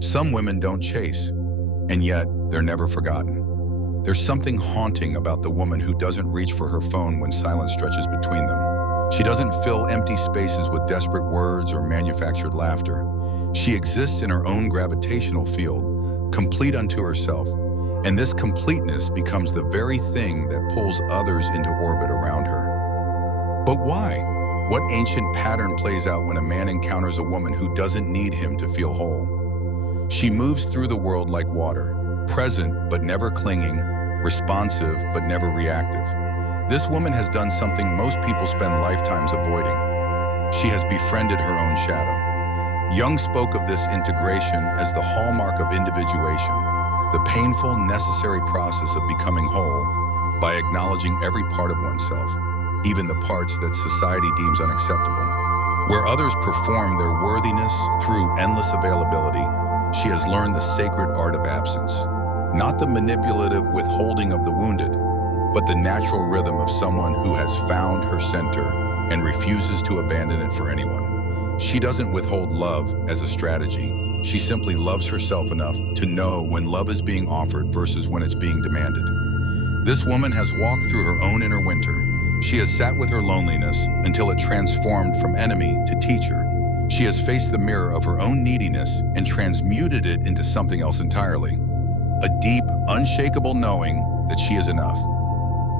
Some women don't chase, and yet they're never forgotten. There's something haunting about the woman who doesn't reach for her phone when silence stretches between them. She doesn't fill empty spaces with desperate words or manufactured laughter. She exists in her own gravitational field, complete unto herself, and this completeness becomes the very thing that pulls others into orbit around her. But why? What ancient pattern plays out when a man encounters a woman who doesn't need him to feel whole? She moves through the world like water, present but never clinging, responsive but never reactive. This woman has done something most people spend lifetimes avoiding. She has befriended her own shadow. Jung spoke of this integration as the hallmark of individuation, the painful, necessary process of becoming whole by acknowledging every part of oneself, even the parts that society deems unacceptable. Where others perform their worthiness through endless availability, she has learned the sacred art of absence, not the manipulative withholding of the wounded, but the natural rhythm of someone who has found her center and refuses to abandon it for anyone. She doesn't withhold love as a strategy. She simply loves herself enough to know when love is being offered versus when it's being demanded. This woman has walked through her own inner winter. She has sat with her loneliness until it transformed from enemy to teacher. She has faced the mirror of her own neediness and transmuted it into something else entirely. A deep, unshakable knowing that she is enough.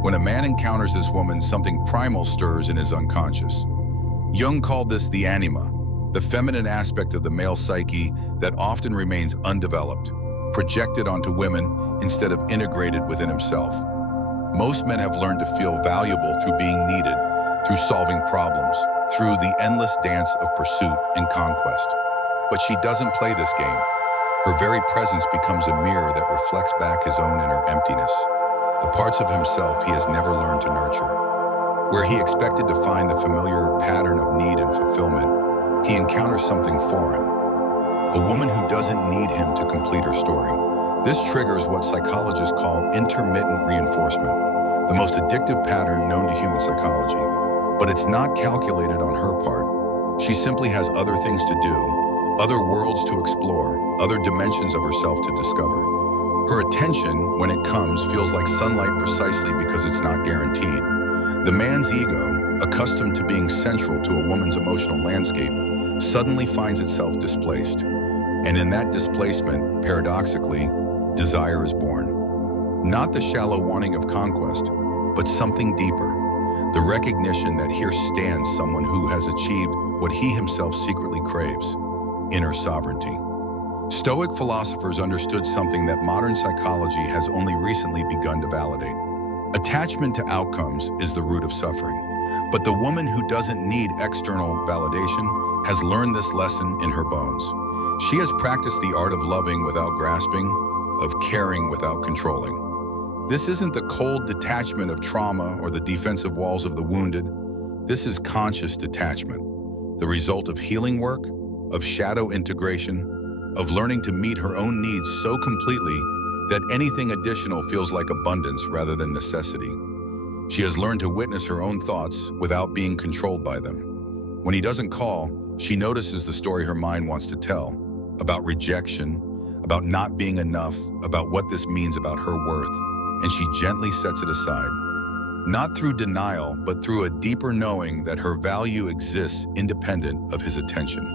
When a man encounters this woman, something primal stirs in his unconscious. Jung called this the anima, the feminine aspect of the male psyche that often remains undeveloped, projected onto women instead of integrated within himself. Most men have learned to feel valuable through being needed, through solving problems, through the endless dance of pursuit and conquest. But she doesn't play this game. Her very presence becomes a mirror that reflects back his own inner emptiness, the parts of himself he has never learned to nurture. Where he expected to find the familiar pattern of need and fulfillment, he encounters something foreign. A woman who doesn't need him to complete her story. This triggers what psychologists call intermittent reinforcement, the most addictive pattern known to human psychology. But it's not calculated on her part. She simply has other things to do, other worlds to explore, other dimensions of herself to discover. Her attention, when it comes, feels like sunlight precisely because it's not guaranteed. The man's ego, accustomed to being central to a woman's emotional landscape, suddenly finds itself displaced. And in that displacement, paradoxically, desire is born. Not the shallow wanting of conquest, but something deeper. The recognition that here stands someone who has achieved what he himself secretly craves, inner sovereignty. Stoic philosophers understood something that modern psychology has only recently begun to validate. Attachment to outcomes is the root of suffering, but the woman who doesn't need external validation has learned this lesson in her bones. She has practiced the art of loving without grasping, of caring without controlling. This isn't the cold detachment of trauma or the defensive walls of the wounded. This is conscious detachment, the result of healing work, of shadow integration, of learning to meet her own needs so completely that anything additional feels like abundance rather than necessity. She has learned to witness her own thoughts without being controlled by them. When he doesn't call, she notices the story her mind wants to tell, about rejection, about not being enough, about what this means about her worth, and she gently sets it aside. Not through denial, but through a deeper knowing that her value exists independent of his attention.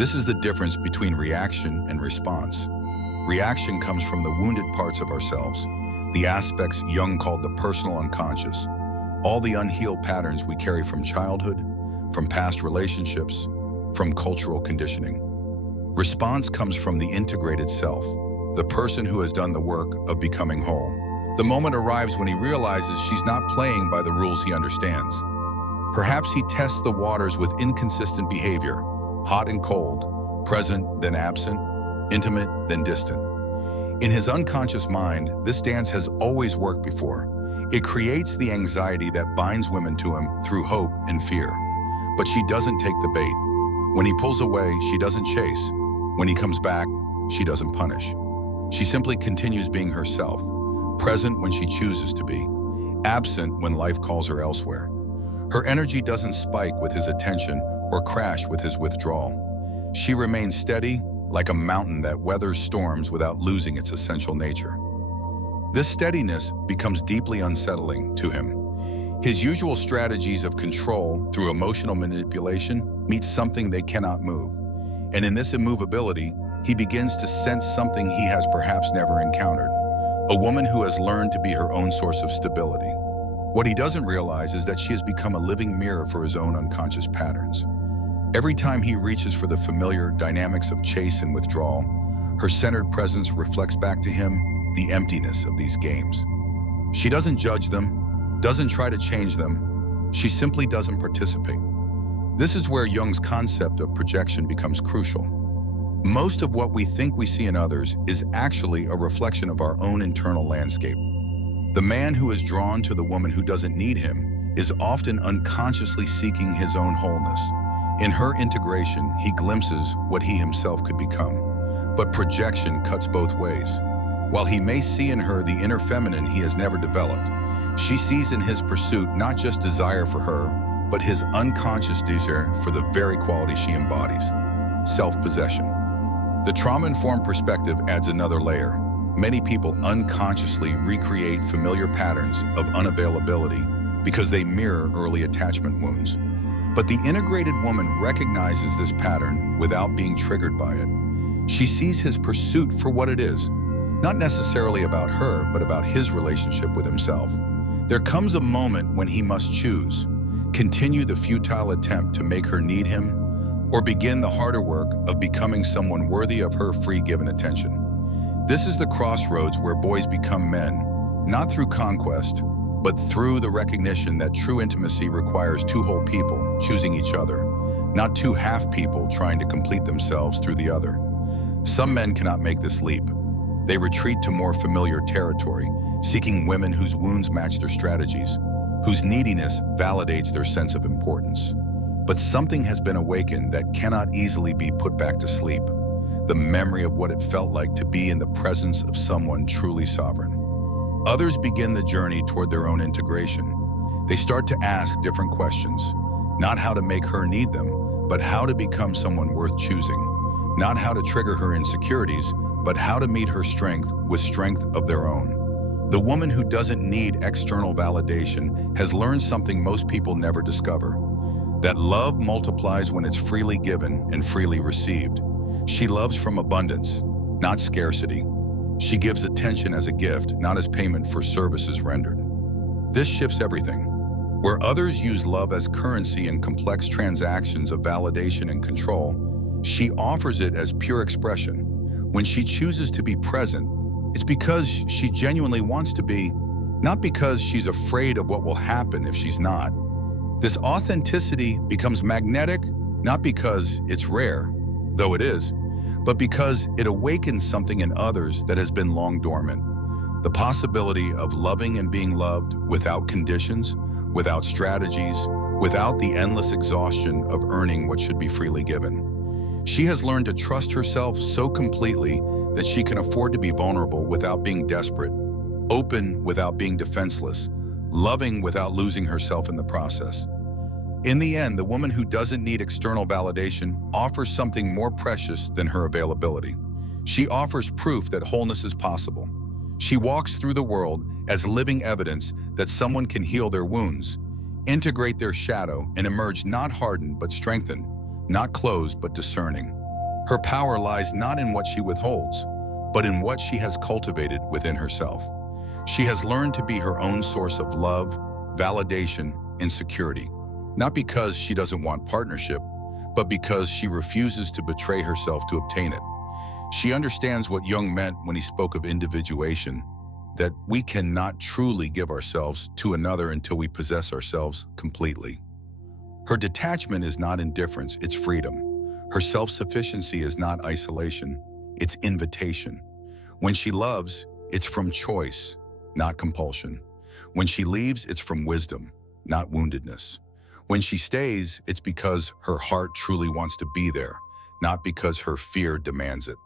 This is the difference between reaction and response. Reaction comes from the wounded parts of ourselves, the aspects Jung called the personal unconscious, all the unhealed patterns we carry from childhood, from past relationships, from cultural conditioning. Response comes from the integrated self, the person who has done the work of becoming whole. The moment arrives when he realizes she's not playing by the rules he understands. Perhaps he tests the waters with inconsistent behavior, hot and cold, present then absent, intimate then distant. In his unconscious mind, this dance has always worked before. It creates the anxiety that binds women to him through hope and fear. But she doesn't take the bait. When he pulls away, she doesn't chase. When he comes back, she doesn't punish. She simply continues being herself, present when she chooses to be, absent when life calls her elsewhere. Her energy doesn't spike with his attention or crash with his withdrawal. She remains steady, like a mountain that weathers storms without losing its essential nature. This steadiness becomes deeply unsettling to him. His usual strategies of control through emotional manipulation meet something they cannot move. And in this immovability, he begins to sense something he has perhaps never encountered. A woman who has learned to be her own source of stability. What he doesn't realize is that she has become a living mirror for his own unconscious patterns. Every time he reaches for the familiar dynamics of chase and withdrawal, her centered presence reflects back to him the emptiness of these games. She doesn't judge them, doesn't try to change them, she simply doesn't participate. This is where Jung's concept of projection becomes crucial. Most of what we think we see in others is actually a reflection of our own internal landscape. The man who is drawn to the woman who doesn't need him is often unconsciously seeking his own wholeness. In her integration, he glimpses what he himself could become. But projection cuts both ways. While he may see in her the inner feminine he has never developed, she sees in his pursuit not just desire for her, but his unconscious desire for the very quality she embodies, self-possession. The trauma-informed perspective adds another layer. Many people unconsciously recreate familiar patterns of unavailability because they mirror early attachment wounds. But the integrated woman recognizes this pattern without being triggered by it. She sees his pursuit for what it is, not necessarily about her, but about his relationship with himself. There comes a moment when he must choose, continue the futile attempt to make her need him, or begin the harder work of becoming someone worthy of her free given attention. This is the crossroads where boys become men, not through conquest, but through the recognition that true intimacy requires two whole people choosing each other, not two half people trying to complete themselves through the other. Some men cannot make this leap. They retreat to more familiar territory, seeking women whose wounds match their strategies, whose neediness validates their sense of importance. But something has been awakened that cannot easily be put back to sleep. The memory of what it felt like to be in the presence of someone truly sovereign. Others begin the journey toward their own integration. They start to ask different questions, not how to make her need them, but how to become someone worth choosing, not how to trigger her insecurities, but how to meet her strength with strength of their own. The woman who doesn't need external validation has learned something most people never discover, that love multiplies when it's freely given and freely received. She loves from abundance, not scarcity. She gives attention as a gift, not as payment for services rendered. This shifts everything. Where others use love as currency in complex transactions of validation and control, she offers it as pure expression. When she chooses to be present, it's because she genuinely wants to be, not because she's afraid of what will happen if she's not. This authenticity becomes magnetic, not because it's rare, though it is, but because it awakens something in others that has been long dormant. The possibility of loving and being loved without conditions, without strategies, without the endless exhaustion of earning what should be freely given. She has learned to trust herself so completely that she can afford to be vulnerable without being desperate, open without being defenseless, loving without losing herself in the process. In the end, the woman who doesn't need external validation offers something more precious than her availability. She offers proof that wholeness is possible. She walks through the world as living evidence that someone can heal their wounds, integrate their shadow, and emerge not hardened but strengthened, not closed but discerning. Her power lies not in what she withholds, but in what she has cultivated within herself. She has learned to be her own source of love, validation, and security. Not because she doesn't want partnership, but because she refuses to betray herself to obtain it. She understands what Jung meant when he spoke of individuation, that we cannot truly give ourselves to another until we possess ourselves completely. Her detachment is not indifference, it's freedom. Her self-sufficiency is not isolation, it's invitation. When she loves, it's from choice, not compulsion. When she leaves, it's from wisdom, not woundedness. When she stays, it's because her heart truly wants to be there, not because her fear demands it.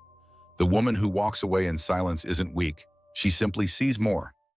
The woman who walks away in silence isn't weak. She simply sees more.